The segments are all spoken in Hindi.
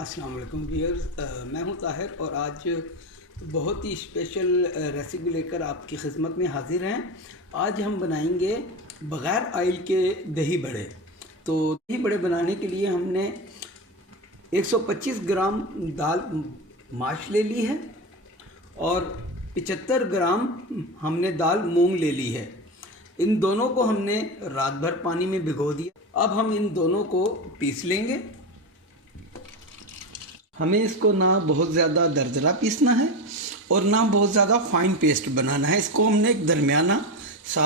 अस्सलाम वालेकुम व्यूअर्स, मैं हूं ताहिर और आज बहुत ही स्पेशल रेसिपी लेकर आपकी खिदमत में हाजिर हैं। आज हम बनाएंगे बग़ैर ऑयल के दही बड़े। तो दही बड़े बनाने के लिए हमने 125 ग्राम दाल माश ले ली है और 75 ग्राम हमने दाल मूंग ले ली है। इन दोनों को हमने रात भर पानी में भिगो दिया। अब हम इन दोनों को पीस लेंगे। हमें इसको ना बहुत ज़्यादा दरदरा पीसना है और ना बहुत ज़्यादा फाइन पेस्ट बनाना है। इसको हमने एक दरमियाना सा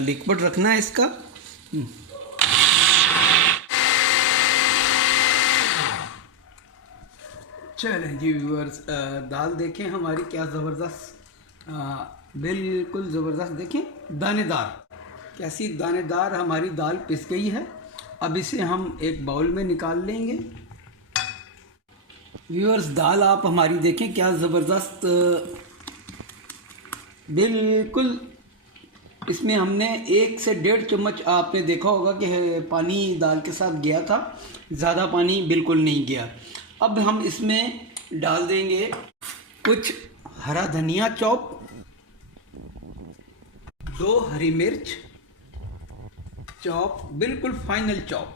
लिक्विड रखना है इसका। चलें जी व्यूअर्स, दाल देखें हमारी क्या ज़बरदस्त, बिल्कुल ज़बरदस्त। देखें दानेदार, कैसी दानेदार हमारी दाल पिस गई है। अब इसे हम एक बाउल में निकाल लेंगे। व्यूअर्स, दाल आप हमारी देखें क्या ज़बरदस्त, बिल्कुल। इसमें हमने 1 से 1.5 चम्मच, आपने देखा होगा कि पानी दाल के साथ गया था, ज़्यादा पानी बिल्कुल नहीं गया। अब हम इसमें डाल देंगे कुछ हरा धनिया चॉप, 2 हरी मिर्च चॉप, बिल्कुल फाइनल चॉप,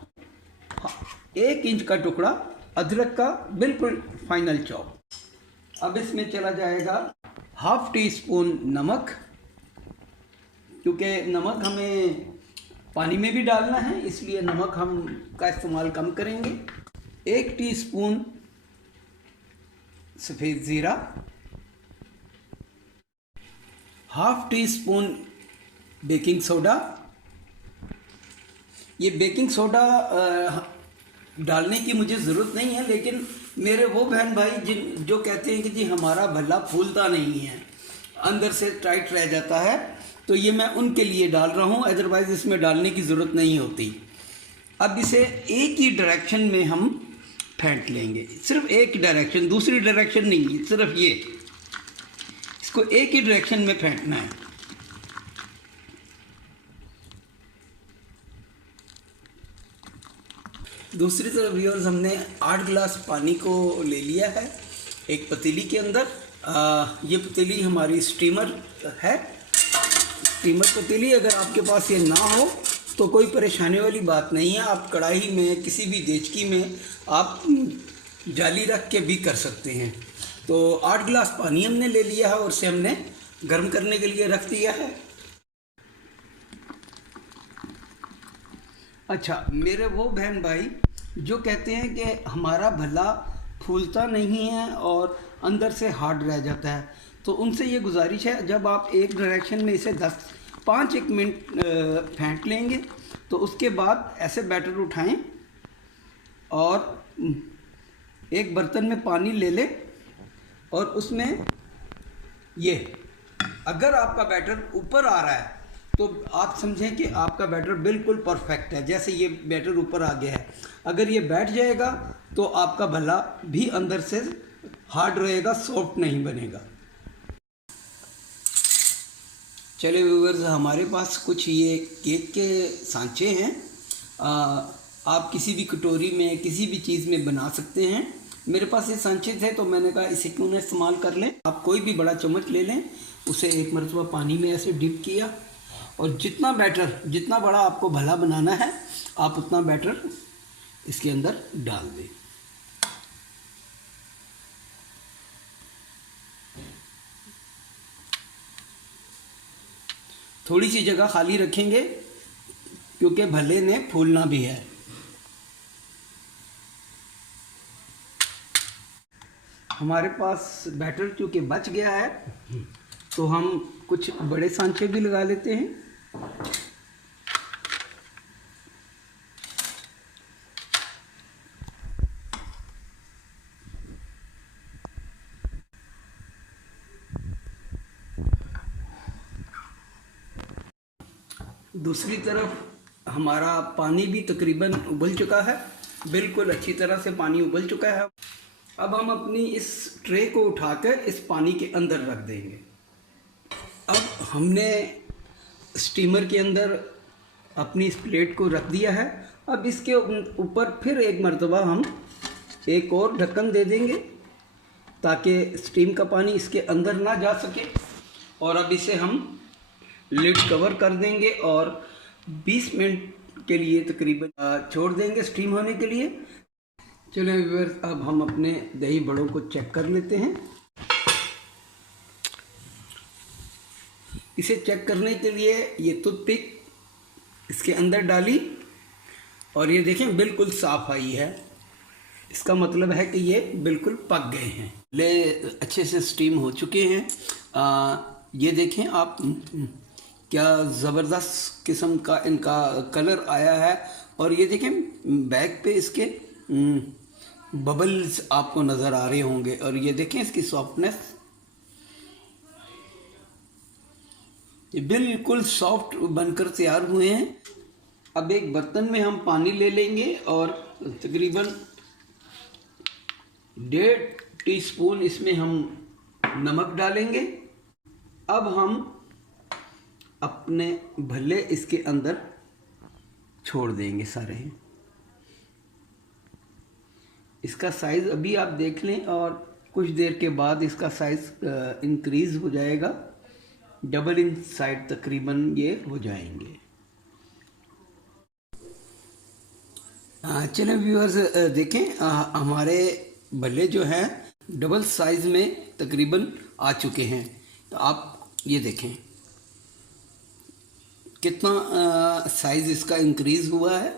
1 इंच का टुकड़ा अदरक का, बिल्कुल फाइनल चॉप। अब इसमें चला जाएगा 1/2 टीस्पून नमक, क्योंकि नमक हमें पानी में भी डालना है, इसलिए नमक हम का इस्तेमाल कम करेंगे। 1 टीस्पून सफ़ेद ज़ीरा, 1/2 टीस्पून बेकिंग सोडा। ये बेकिंग सोडा डालने की मुझे ज़रूरत नहीं है, लेकिन मेरे वो बहन भाई जो कहते हैं कि जी हमारा भल्ला फूलता नहीं है, अंदर से टाइट रह जाता है, तो ये मैं उनके लिए डाल रहा हूँ, अदरवाइज़ इसमें डालने की ज़रूरत नहीं होती। अब इसे एक ही डायरेक्शन में हम फेंट लेंगे, सिर्फ एक डायरेक्शन, दूसरी डायरेक्शन नहीं, सिर्फ ये, इसको एक ही डायरेक्शन में फेंटना है। दूसरी तरफ व्यूअर्स, हमने 8 गिलास पानी को ले लिया है एक पतीली के अंदर। ये पतीली हमारी स्टीमर है, स्टीमर पतीली। अगर आपके पास ये ना हो तो कोई परेशानी वाली बात नहीं है, आप कढ़ाई में, किसी भी देचकी में आप जाली रख के भी कर सकते हैं। तो 8 गिलास पानी हमने ले लिया है और उसे हमने गर्म करने के लिए रख दिया है। अच्छा, मेरे वो बहन भाई जो कहते हैं कि हमारा भला फूलता नहीं है और अंदर से हार्ड रह जाता है, तो उनसे ये गुजारिश है, जब आप एक डायरेक्शन में इसे 5-1 मिनट फेंट लेंगे तो उसके बाद ऐसे बैटर उठाएं और एक बर्तन में पानी ले लें और उसमें ये, अगर आपका बैटर ऊपर आ रहा है तो आप समझें कि आपका बैटर बिल्कुल परफेक्ट है। जैसे ये बैटर ऊपर आ गया है, अगर ये बैठ जाएगा तो आपका भला भी अंदर से हार्ड रहेगा, सॉफ्ट नहीं बनेगा। चलिए व्यूअर्स, हमारे पास कुछ ये केक के सांचे हैं। आप किसी भी कटोरी में, किसी भी चीज़ में बना सकते हैं। मेरे पास ये सांचे थे तो मैंने कहा इसे क्यों ना इस्तेमाल कर लें। आप कोई भी बड़ा चम्मच ले लें, उसे एक मरतबा पानी में ऐसे डिप किया और जितना बैटर, जितना बड़ा आपको भला बनाना है, आप उतना बैटर इसके अंदर डाल दें। थोड़ी सी जगह खाली रखेंगे क्योंकि भले ने फूलना भी है। हमारे पास बैटर चूँकि बच गया है तो हम कुछ बड़े सांचे भी लगा लेते हैं। दूसरी तरफ हमारा पानी भी तकरीबन उबल चुका है, बिल्कुल अच्छी तरह से पानी उबल चुका है। अब हम अपनी इस ट्रे को उठाकर इस पानी के अंदर रख देंगे। अब हमने स्टीमर के अंदर अपनी इस प्लेट को रख दिया है। अब इसके ऊपर फिर एक मरतबा हम एक और ढक्कन दे देंगे ताकि स्टीम का पानी इसके अंदर ना जा सके। और अब इसे हम लिड कवर कर देंगे और 20 मिनट के लिए तकरीबन छोड़ देंगे स्टीम होने के लिए। चलिए व्यूअर्स, अब हम अपने दही बड़ों को चेक कर लेते हैं। इसे चेक करने के लिए ये टूथपिक इसके अंदर डाली और ये देखें बिल्कुल साफ आई है। इसका मतलब है कि ये बिल्कुल पक गए हैं, ले अच्छे से स्टीम हो चुके हैं। ये देखें आप, क्या ज़बरदस्त किस्म का इनका कलर आया है। और ये देखें बैक पे इसके बबल्स आपको नज़र आ रहे होंगे। और ये देखें इसकी सॉफ्टनेस, ये बिल्कुल सॉफ्ट बनकर तैयार हुए हैं। अब एक बर्तन में हम पानी ले लेंगे और तकरीबन 1.5 टीस्पून इसमें हम नमक डालेंगे। अब हम अपने भल्ले इसके अंदर छोड़ देंगे सारे। इसका साइज़ अभी आप देख लें और कुछ देर के बाद इसका साइज़ इंक्रीज़ हो जाएगा, डबल इन साइड तकरीबन ये हो जाएंगे। चलें व्यूअर्स, देखें हमारे भल्ले जो हैं डबल साइज़ में तकरीबन आ चुके हैं। तो आप ये देखें कितना साइज़ इसका इंक्रीज़ हुआ है,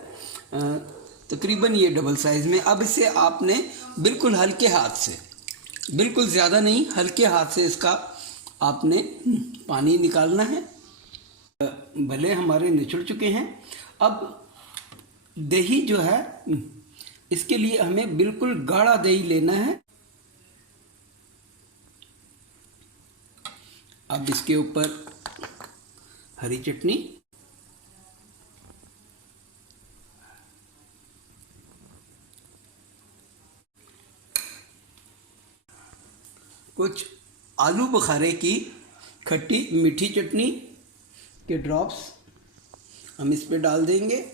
तकरीबन ये डबल साइज़ में। अब इसे आपने बिल्कुल हल्के हाथ से, बिल्कुल ज़्यादा नहीं, हल्के हाथ से इसका आपने पानी निकालना है। भले हमारे निचुड़ चुके हैं। अब दही जो है इसके लिए हमें बिल्कुल गाढ़ा दही लेना है। अब इसके ऊपर हरी चटनी, कुछ आलू बुखारे की खट्टी मीठी चटनी के ड्रॉप्स हम इस पे डाल देंगे।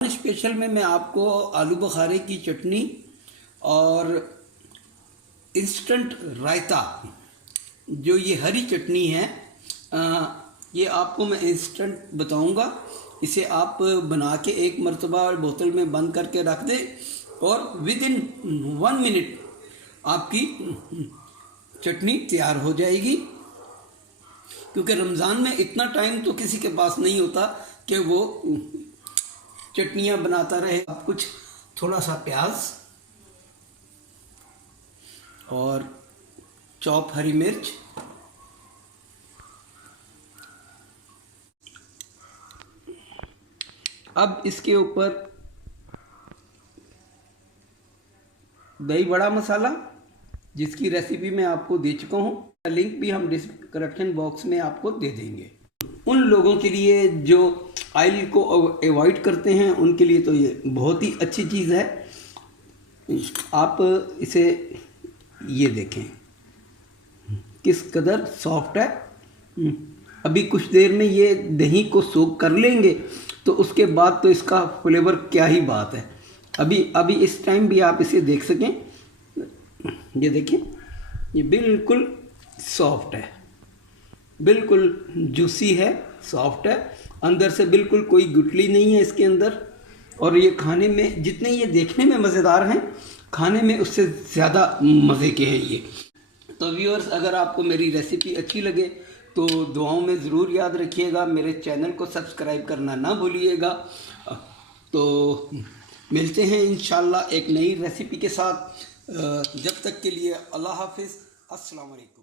स्पेशल में मैं आपको आलू बुखारे की चटनी और इंस्टेंट रायता, जो ये हरी चटनी है, ये आपको मैं इंस्टेंट बताऊंगा। इसे आप बना के एक मरतबा बोतल में बंद करके रख दें और विद इन 1 मिनट आपकी चटनी तैयार हो जाएगी। क्योंकि रमज़ान में इतना टाइम तो किसी के पास नहीं होता कि वो चटनियाँ बनाता रहे। आप कुछ थोड़ा सा प्याज और चॉप हरी मिर्च, अब इसके ऊपर दही बड़ा मसाला, जिसकी रेसिपी मैं आपको दे चुका हूँ। लिंक भी हम डिस्क्रिप्शन बॉक्स में आपको दे देंगे। उन लोगों के लिए जो ऑयल को अवॉइड करते हैं उनके लिए तो ये बहुत ही अच्छी चीज़ है। आप इसे ये देखें किस कदर सॉफ्ट है। अभी कुछ देर में ये दही को सोक कर लेंगे तो उसके बाद तो इसका फ्लेवर क्या ही बात है। अभी इस टाइम भी आप इसे देख सकें, ये देखें ये बिल्कुल सॉफ्ट है, बिल्कुल जूसी है, सॉफ्ट है, अंदर से बिल्कुल कोई गुठली नहीं है इसके अंदर। और ये खाने में जितने ये देखने में मज़ेदार हैं, खाने में उससे ज़्यादा मज़े के हैं ये। तो व्यूअर्स, अगर आपको मेरी रेसिपी अच्छी लगे तो दुआओं में ज़रूर याद रखिएगा, मेरे चैनल को सब्सक्राइब करना ना भूलिएगा। तो मिलते हैं इंशाल्लाह एक नई रेसिपी के साथ। जब तक के लिए अल्लाह हाफिज़, अस्सलाम वालेकुम।